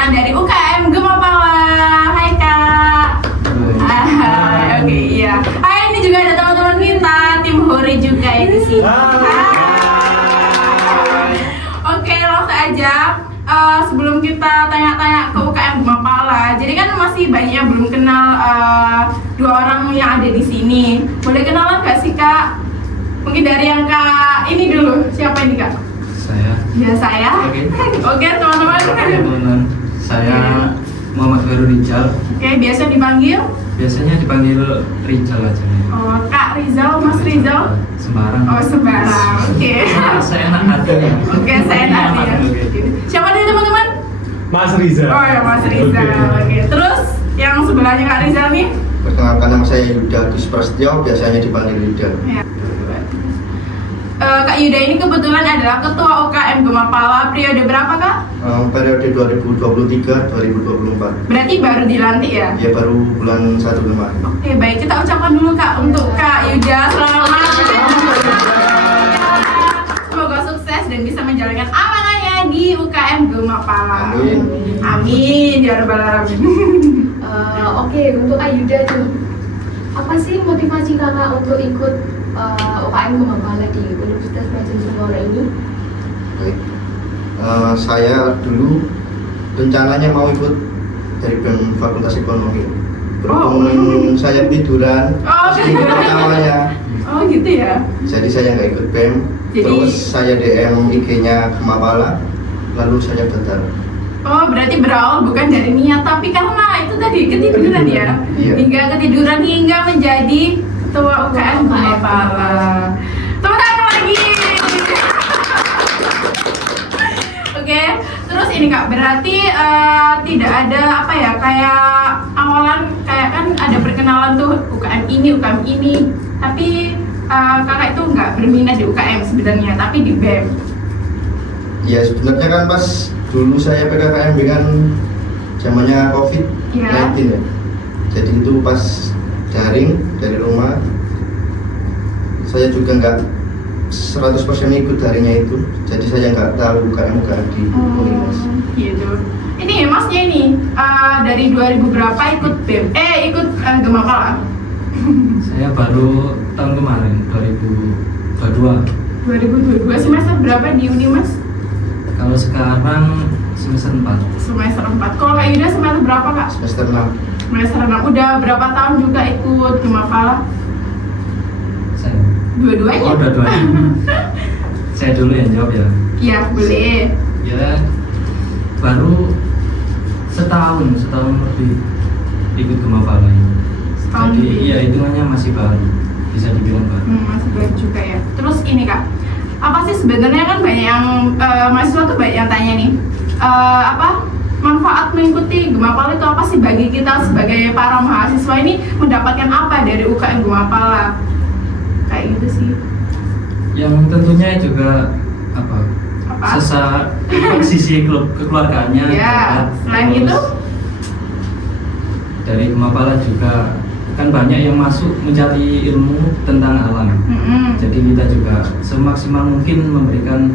datang dari UKM Gemapala. Hai Kak. Hai, oke iya. Hai, ini juga ada teman-teman kita, tim Hore juga ya di sini. Oke, langsung aja. Sebelum kita tanya-tanya ke UKM Gemapala, jadi kan masih banyak yang belum kenal dua orang yang ada di sini. Boleh kenalan gak sih Kak? Mungkin dari yang Kak ini dulu. Siapa ini Kak? Saya. Ya saya. Oke teman-teman. Saya Muhammad Heru Rizal. Oke, biasa dipanggil? Biasanya dipanggil Rizal aja. Oh, Kak Rizal, Mas Rizal? Sembarang. Oh, sembarang. Oke. Saya anak hati ya. Oke, saya Nadia. Siapa nih teman-teman? Mas Rizal. Oh ya, Mas Rizal. Oke. Terus yang sebelahnya Kak Rizal nih? Perkenalkan, nama saya Yuda Gus Prasetyo, biasanya dipanggil Yuda. Ya. Kak Yuda ini kebetulan adalah Ketua UKM Gemapala periode berapa Kak? Periode 2023-2024. Berarti baru dilantik ya? Ya, baru bulan 1 kemarin. Oke, baik, kita ucapkan dulu Kak untuk Kak Yuda selamat. Semoga sukses dan bisa menjalankan amanahnya di UKM Gemapala. Amin. Amin ya rabbal alamin. Oke, untuk Kak Yuda tuh, apa sih motivasi kakak untuk ikut UKM Gemapala di Universitas Brajamumpala ini? Baik. Saya dulu rencananya mau ikut dari BEM Fakultas Ekonomi. Berhubung saya tiduran pas minggu pertamanya, Oh gitu ya. jadi saya nggak ikut BEM. Jadi- Terus saya DM IG-nya Gemapala, lalu saya daftar. Oh, berarti berawal bukan dari niat, tapi karena itu tadi ketiduran ya. Iya. Hingga ketiduran hingga menjadi ketua UKM Gemapala. Tepuk tangan lagi. Oke, terus ini Kak, berarti tidak ada apa ya, kayak awalan kayak kan ada perkenalan tuh UKM ini, tapi kakak itu nggak berminat di UKM sebenarnya, tapi di BEM. Ya sebenarnya kan pas dulu saya PKKMB kan zamannya COVID-19 Iya. ya. Jadi itu pas daring dari rumah, saya juga nggak 100% ikut daringnya itu. Jadi saya nggak tahu UKM di Unimas. Gitu. Ini masnya ini dari 2000 berapa ikut BEM? Ikut Gemapala? Saya baru tahun kemarin 2022. 2022 semester berapa di Unimas? Kalau sekarang semester 4. Semester 4. Kalau Kak Yuda semester berapa Kak? Semester 6. Semester 6. Udah berapa tahun juga ikut Gemapala? Saya. Dua-duanya? Oh, dua-duanya. Saya dulu yang jawab ya. Iya, boleh. Ya baru setahun lebih ikut Gemapala ini. Setahun Jadi lebih. ya hitungannya masih baru, bisa dibilang baru. Masih baru juga ya. Terus ini Kak, apa sih sebenarnya kan banyak yang mahasiswa tuh banyak yang tanya nih, apa manfaat mengikuti Gemapala itu apa sih bagi kita sebagai para mahasiswa ini, mendapatkan apa dari UKM Gemapala? Kayak gitu sih. Yang tentunya juga apa? Apa? Sisi kekeluargaannya. Ya, selain Terus itu? dari Gemapala juga kan banyak yang masuk mencari ilmu tentang alam. Jadi kita juga semaksimal mungkin memberikan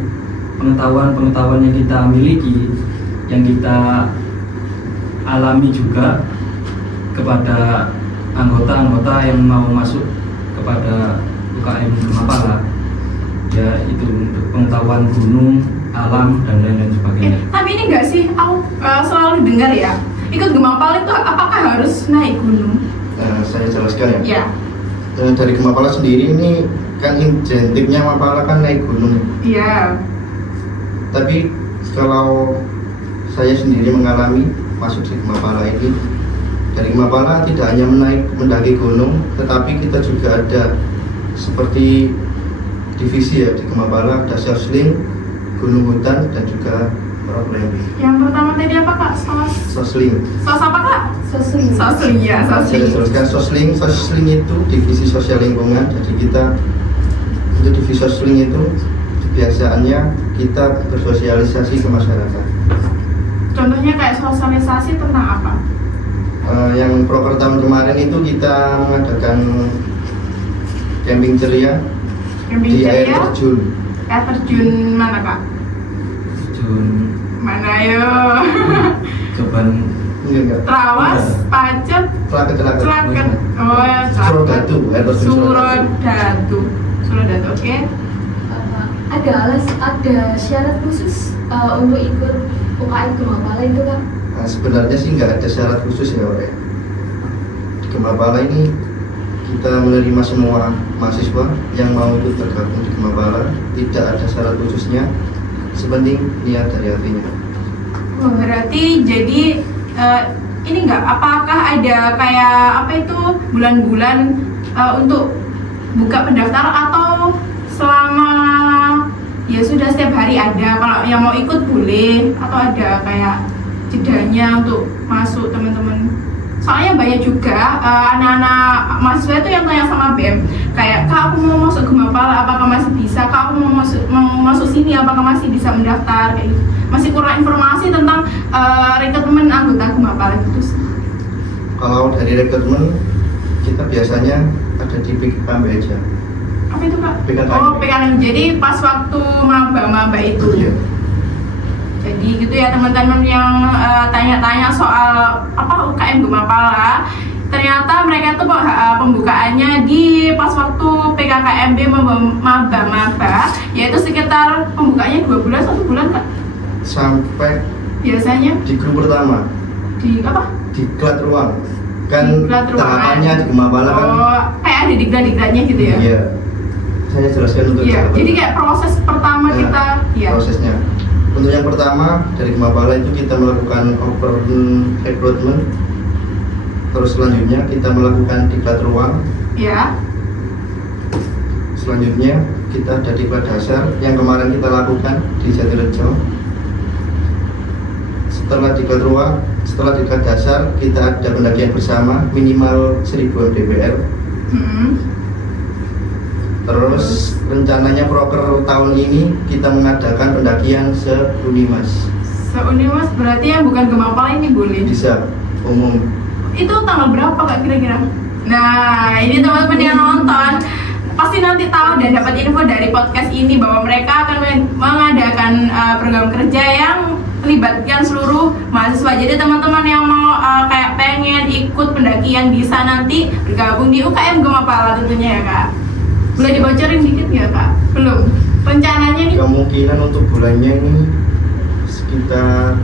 pengetahuan yang kita miliki, yang kita alami juga kepada anggota-anggota yang mau masuk kepada UKM Gemapala. Ya itu untuk pengetahuan gunung, alam dan lain-lain sebagainya. Tapi ini enggak sih, aku selalu dengar ya, ikut Gemapala itu apakah harus naik gunung? Saya jelaskan ya. Ya. Dari Gemapala sendiri ini kan identiknya Mapala kan naik gunung. Iya. Tapi kalau saya sendiri mengalami masuk di Gemapala ini, dari Gemapala tidak hanya mendaki gunung, tetapi kita juga ada seperti divisi ya di Gemapala, ada sosling, gunung hutan dan juga problem. Yang pertama tadi apa Kak? Sosling. Sos apa Kak? Sosling. Sosling ya, Saya sosling. teruskan sosling itu divisi sosial lingkungan. Jadi kita untuk divisi sosling itu kebiasaannya kita bersosialisasi ke masyarakat. Contohnya kayak sosialisasi tentang apa? Yang proker tahun kemarin itu kita mengadakan camping ceria Camping di air ceria? terjun. Air terjun mana Kak? Jun Mana yo? Coban Enggak. Trawas, Pacet, Celaket. Celaket. Oh ya, Surodatu, airport Surodatu. Surodatu, oke. Ada syarat khusus untuk ikut UKM Gemapala itu Kak? Nah, sebenarnya sih nggak ada syarat khusus ya, Pak. Di Gemapala ini kita menerima semua mahasiswa yang mau ikut tergabung di Gemapala, tidak ada syarat khususnya, sepenting niat dari hatinya. Oh, berarti jadi ini enggak, apakah ada kayak apa itu bulan-bulan untuk buka pendaftaran atau selama ya sudah setiap hari ada, kalau yang mau ikut boleh, atau ada kayak jedanya untuk masuk teman-teman? Soalnya banyak juga anak-anak mahasiswa itu yang tanya sama BEM kayak, Kak aku mau masuk Gemapala apakah masih bisa, Kak aku mau masuk sini apakah masih bisa mendaftar, kayak gitu. Masih kurang informasi tentang rekrutmen anggota Gemapala itu sih. Kalau dari rekrutmen kita biasanya ada di PKKMB aja. Apa itu Kak? PKKMB. Oh PKKMB, jadi pas waktu maba itu. Iya. Jadi gitu ya teman-teman yang tanya-tanya soal apa UKM Gemapala, ternyata mereka tuh pembukaannya di pas waktu PKKMB maba, yaitu sekitar pembukaannya 2 bulan, 1 bulan Kak? Sampai Biasanya di grup pertama, di apa? di klat ruang. Kan Diklat ruangan. tahapannya di Gemapala kan. Oh, kayak ada diklat-diklatnya gitu ya? Iya. Saya jelaskan untuk Iya, sahabat. jadi kayak proses pertama Nah, kita, ya. prosesnya. Untuk yang pertama dari Gemapala itu kita melakukan open recruitment. Terus selanjutnya kita melakukan diklat ruang. Ya. Selanjutnya kita ada diklat dasar yang kemarin kita lakukan di Jatirejo. Setelah diklat ruang, setelah diklat dasar kita ada pendakian bersama minimal 1000 mdpl. Terus rencananya proker tahun ini kita mengadakan pendakian se-Unimas. Se-Unimas berarti yang bukan Gemapala ini boleh? Bisa umum. Itu tanggal berapa Kak kira-kira? Nah, ini teman-teman yang nonton pasti nanti tahu dan dapat info dari podcast ini bahwa mereka akan mengadakan program kerja yang melibatkan seluruh mahasiswa. Jadi teman-teman yang mau kayak pengen ikut pendakian bisa nanti bergabung di UKM Gemapala tentunya ya Kak. Boleh dibocorin dikit ya Kak? Belum? Rencananya nih? Kemungkinan untuk bulannya ini sekitar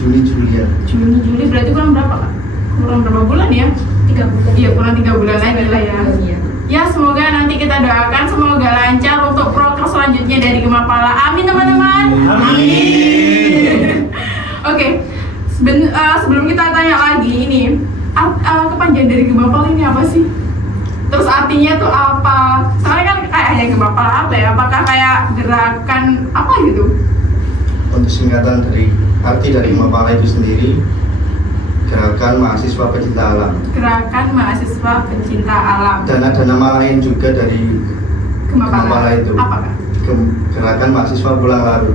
Juni-Julian. Juni berarti kurang berapa Kak? Kurang berapa bulan ya? 3 bulan. Iya kurang 3 bulan lagi lah ya. Iya. Ya semoga nanti kita doakan semoga lancar untuk proker selanjutnya dari Gemapala. Amin teman-teman. Amin. Oke, sebelum kita tanya lagi ini kepanjangan dari Gemapala ini apa sih? Terus artinya tuh apa? Soalnya kan kayak Gemapala apa ya? Apakah kayak gerakan apa gitu? Untuk singkatan dari arti dari Gemapala itu sendiri, Gerakan Mahasiswa Pencinta Alam. Gerakan Mahasiswa Pencinta Alam. Dan ada nama lain juga dari Gemapala itu. Apa Kak? Gerakan Mahasiswa Pulang Larut.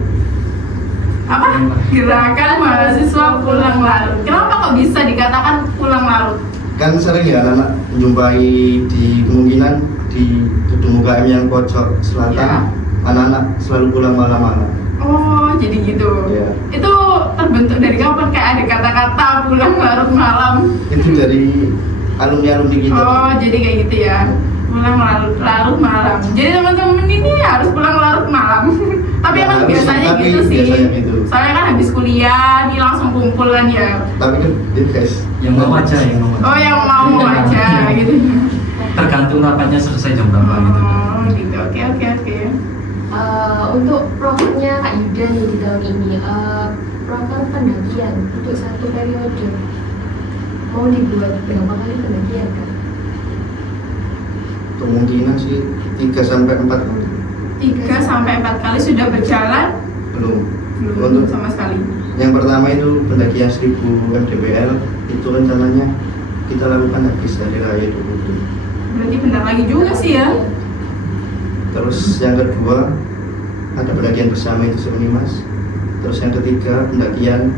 Apa? Gerakan Mahasiswa Pulang Larut. Kenapa kok bisa dikatakan pulang larut? Kan sering ya anak-anak menjumpai di kemungkinan di gedung UKM yang pojok selatan, Ya. anak-anak selalu pulang malam-malam. Oh, jadi gitu. Iya. Itu terbentuk dari kapan kayak ada kata-kata pulang larut malam? Itu dari alumni-alumni kita. Oh, jadi kayak gitu ya. Pulang larut malam. Jadi teman-teman ini harus pulang larut malam. Tapi Ya, emang harus, biasanya tapi gitu sih. biasanya gitu. Soalnya kan habis kuliah, dia langsung kumpul kan ya. Tapi kan ya guys, Yang mau aja, yang mau. Oh, yang mau aja gitu. Tergantung rapatnya selesai jam berapa gitu. Oh, gitu. Oke. Untuk prokernya Kak Yuda nih di tahun ini, proker pendakian untuk 1 periode mau dibuat berapa kali pendakian Kak? kemungkinan sih 3-4 kali. 3-4 kali sudah berjalan? Belum. Belum sama sekali. Yang pertama itu pendakian 1000 mdpl, itu rencananya kita lakukan habis hari raya dulu. Berarti bentar lagi juga sih ya. Terus yang kedua ada pendakian bersama itu se-Unimas. Terus yang ketiga pendakian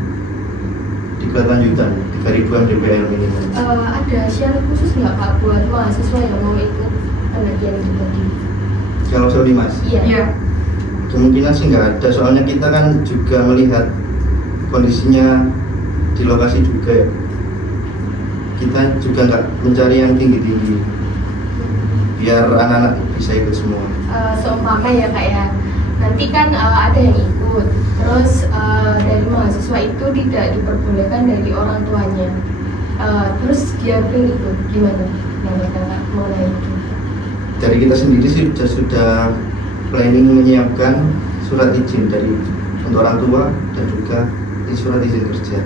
di kelanjutan 3000 mdpl minimal. Ada syarat khusus nggak Kak buat mahasiswa yang mau ikut pendakian itu tadi? Kalau se-Unimas Iya. Iya. kemungkinan sih nggak ada, soalnya kita kan juga melihat kondisinya di lokasi juga ya. Kita juga nggak mencari yang tinggi-tinggi biar anak-anak bisa ikut semua. Seumpama ya kak ya, nanti kan ada yang ikut, terus dari mahasiswa itu tidak diperbolehkan dari orang tuanya, terus dia pengen ikut, gimana menurut kakak mengenai itu? Dari kita sendiri sih sudah planning menyiapkan surat izin dari untuk orang tua dan juga surat izin kerja.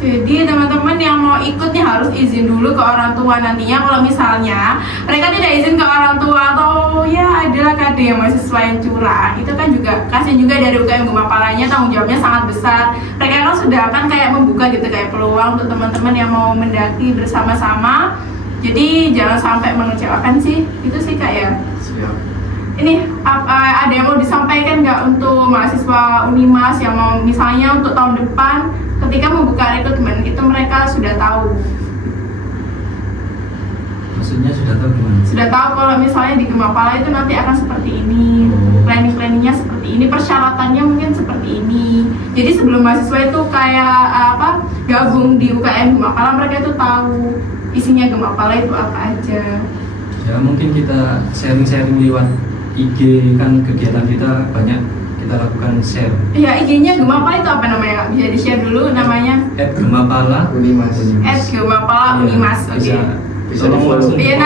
Jadi teman-teman yang mau ikut nih harus izin dulu ke orang tua. Nantinya kalau misalnya mereka tidak izin ke orang tua atau ya adalah kade yang mahasiswa yang curang, itu kan juga kasihan juga dari UKM Gemapalanya, tanggung jawabnya sangat besar. Mereka kan sudah akan kayak membuka gitu kayak peluang untuk teman-teman yang mau mendaki bersama-sama. Jadi jangan sampai mengecewakan sih, itu sih kak ya. Siap. Ini ada yang mau disampaikan nggak untuk mahasiswa Unimas yang mau misalnya untuk tahun depan ketika membuka rekrutmen itu mereka sudah tahu? Maksudnya sudah tahu gimana? Sudah tahu kalau misalnya di Gemapala itu nanti akan seperti ini, planning-planningnya seperti ini, persyaratannya mungkin seperti ini. Jadi sebelum mahasiswa itu kayak gabung di UKM Gemapala, mereka itu tahu isinya Gemapala itu apa aja. Ya mungkin kita sharing-sharing lewat IG, kan kegiatan kita banyak kita lakukan share. Iya, IG-nya Gemapala itu apa namanya? Bisa di-share dulu namanya? @gemapala Unimas. @Gemapala Unimas. Oke. Bisa di-follow. Iya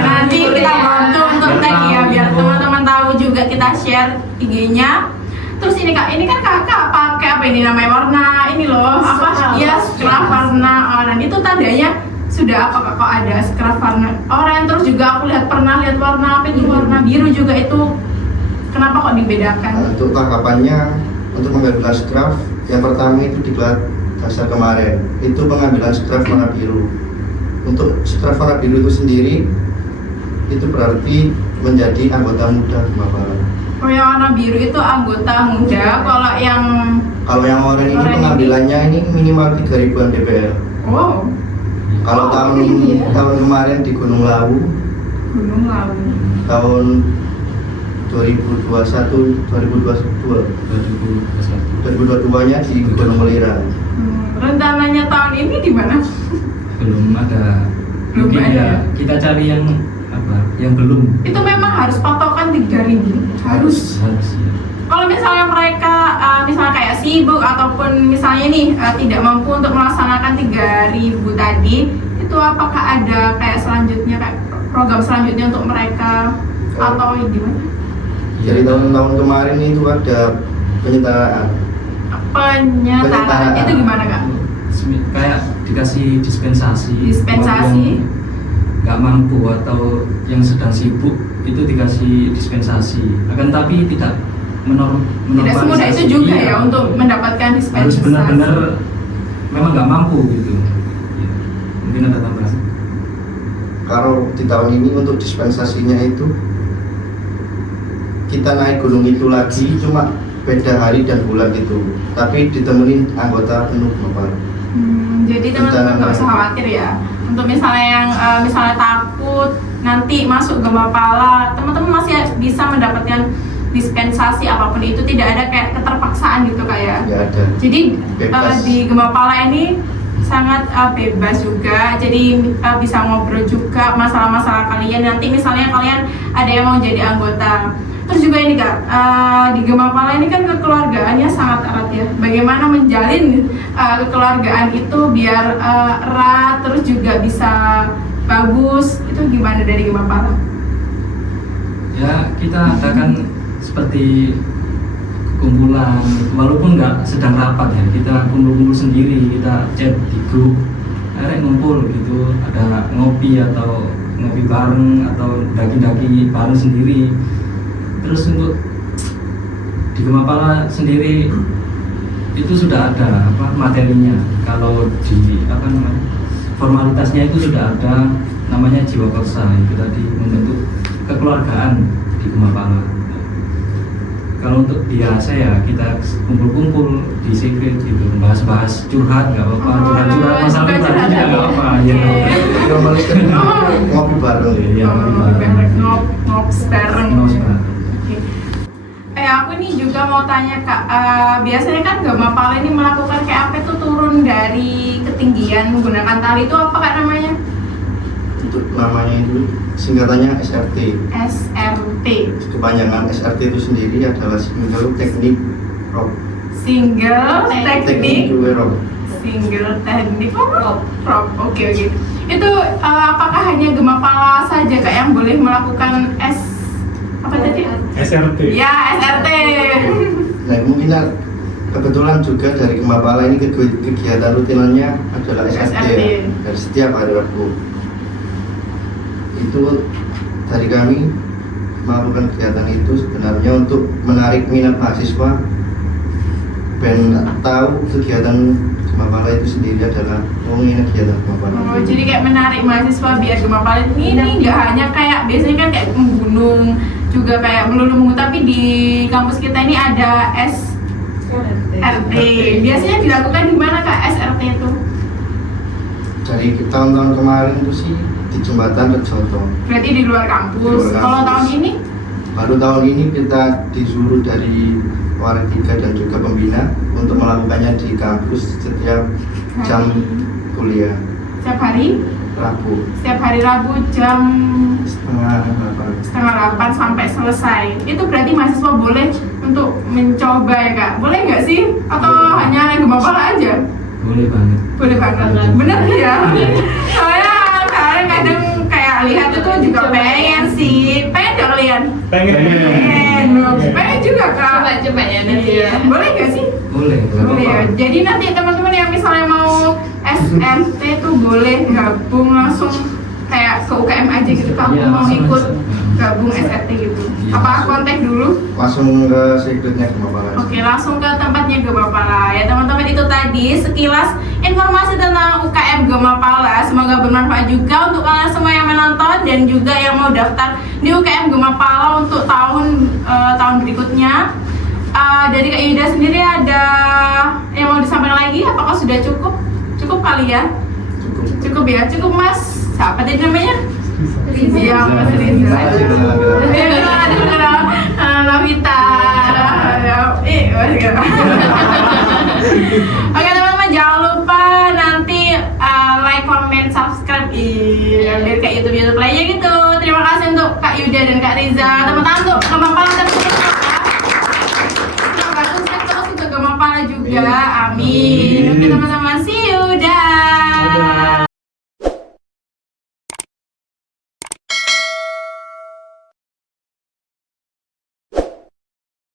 nanti kita bantu untuk tag ya biar teman-teman tahu juga, kita share IG-nya. Terus ini kak, ini kan kakak pakai apa ini namanya warna ini loh apa? Iya, scrap warna oranye itu tandanya sudah apa kak? Kok ada scrap warna oranye, terus juga aku pernah lihat warna apa itu warna biru juga itu. Kenapa kok dibedakan? Untuk tahapannya untuk mengambil skraf yang pertama itu di kelas dasar kemarin itu pengambilan skraf warna biru. Untuk skraf warna biru itu sendiri itu berarti menjadi anggota muda Gemapala. Oh yang warna biru itu anggota muda, kalau yang oranye ini oranye pengambilannya ini minimal 3.000-an DPL. wow, Kalau tahun kemarin di Gunung Lawu Gunung Lawu. tahun 2022-nya di Gunung Melira. Rencananya tahun ini di mana? Belum ada. Belum Mungkin ada. ya kita cari yang apa? Yang belum. Itu memang harus patokan 3.000. Harus. Ya. Kalau misalnya mereka misalnya kayak sibuk ataupun misalnya nih tidak mampu untuk melaksanakan 3.000 tadi, itu apakah ada kayak selanjutnya kayak program selanjutnya untuk mereka atau gimana? Jadi tahun-tahun kemarin itu ada penyetaraan. Penyetaraan itu gimana kak? Kayak dikasih dispensasi. Dispensasi. Nggak mampu atau yang sedang sibuk itu dikasih dispensasi. Akan tapi tidak Tidak semudah itu juga ya untuk mendapatkan dispensasi. Harus benar-benar memang nggak mampu gitu. Ya. Mungkin ada tambahan. Kalau di tahun ini untuk dispensasinya itu kita naik gunung itu lagi cuma beda hari dan bulan gitu, tapi ditemenin anggota penuh Gemapala. Jadi teman-teman nggak usah khawatir ya. Untuk misalnya yang misalnya takut nanti masuk Gemapala, teman-teman masih bisa mendapatkan dispensasi apapun itu, tidak ada kayak keterpaksaan gitu kayak. Nggak ada. Jadi Bebas. di Gemapala ini sangat bebas juga, jadi bisa ngobrol juga masalah-masalah kalian. Nanti misalnya kalian ada yang mau jadi anggota. Terus juga ini kak, di Gemapala ini kan kekeluargaannya sangat erat ya. Bagaimana menjalin kekeluargaan itu biar erat, terus juga bisa bagus, itu gimana dari Gemapala? Ya kita adakan seperti kumpulan, walaupun nggak sedang rapat ya, kita kumpul-kumpul sendiri, kita chat di grup, akhirnya ngumpul gitu, ada ngopi atau ngopi bareng atau daki-daki bareng sendiri. Terus untuk di Gemapala sendiri itu sudah ada apa materinya. Kalau di apa namanya formalitasnya itu sudah ada, namanya jiwa korsa, itu tadi membentuk kekeluargaan di Gemapala. Kalau untuk biasa ya kita kumpul-kumpul di secret gitu, bahas-bahas curhat nggak apa-apa, curhat-curhat masalah pribadi juga nggak apa-apa ya. Normalis kan ngopi bareng. Iya, Ngops bareng. Ngopi bareng. Aku ini juga mau tanya Kak, biasanya kan Gamapala ini melakukan KAP itu turun dari ketinggian menggunakan tali itu apa Kak namanya? Untuk namanya itu singkatannya SRT. SRT. Kepanjangan SRT itu sendiri adalah single teknik rope. Single Teknik teknik. rope. Single teknik rope. Oke. Itu apakah hanya Gamapala saja Kak yang boleh melakukan apa tadi? SRT. Ya, SRT. Nah, kemungkinan kebetulan juga dari Gamapala ini kegiatan rutinannya adalah SRT. SRT. Dari setiap hari Rabu. Itu dari kami melakukan kegiatan itu sebenarnya untuk menarik minat mahasiswa dan tahu kegiatan Gamapala itu sendiri adalah ini kegiatan Gamapala. Oh, jadi kayak menarik mahasiswa biar Gamapala ini nggak hanya kayak biasanya kan kayak menggunung juga kayak melulu tapi di kampus kita ini ada SRT. Biasanya dilakukan di mana Kak SRT itu? Dari tahun-tahun kemarin itu sih di Jembatan Rejoto. Berarti di luar kampus. Di luar Kalau kampus. tahun ini? Baru tahun ini kita disuruh dari Walet 3 dan juga pembina untuk melakukannya di kampus setiap jam kuliah Setiap hari? Rabu Setiap hari Rabu jam setengah 8. setengah 8 sampai selesai. Itu berarti mahasiswa boleh untuk mencoba ya Kak? Boleh nggak sih? Atau Boleh. hanya naik Gamapala aja? Boleh banget. Boleh banget. Bener ya? Soalnya kadang kayak lihat itu juga pengen sih. Pengen nggak kalian? Pengen. Pengen juga Kak? Coba ya nanti Iya. ya. Boleh nggak sih? Boleh. nggak Boleh ya. apa-apa. Jadi nanti teman-teman yang misalnya mau SMT tuh boleh gabung langsung kayak ke UKM aja gitu. Kamu Iya, mau langsung ikut aja. gabung SMT gitu. Iya, Apa langsung. kontak dulu? Langsung ke sekretnya Gamapala. Oke, langsung ke tempatnya Gamapala. Ya teman-teman, itu tadi sekilas informasi tentang UKM Gamapala. Semoga bermanfaat juga untuk kalian semua yang menonton dan juga yang mau daftar di UKM Gamapala untuk tahun berikutnya. Dari Kak Yuda sendiri ada yang mau disampaikan lagi? Apakah sudah cukup? Cukup kali ya? Cukup. Cukup ya? Cukup Mas? Siapa tadi namanya? Iya, Mas Riza. Navita. Oke teman-teman, jangan lupa nanti like, comment, subscribe biar kayak YouTube lainnya gitu. Terima kasih untuk Kak Yuda dan Kak Riza. Teman-teman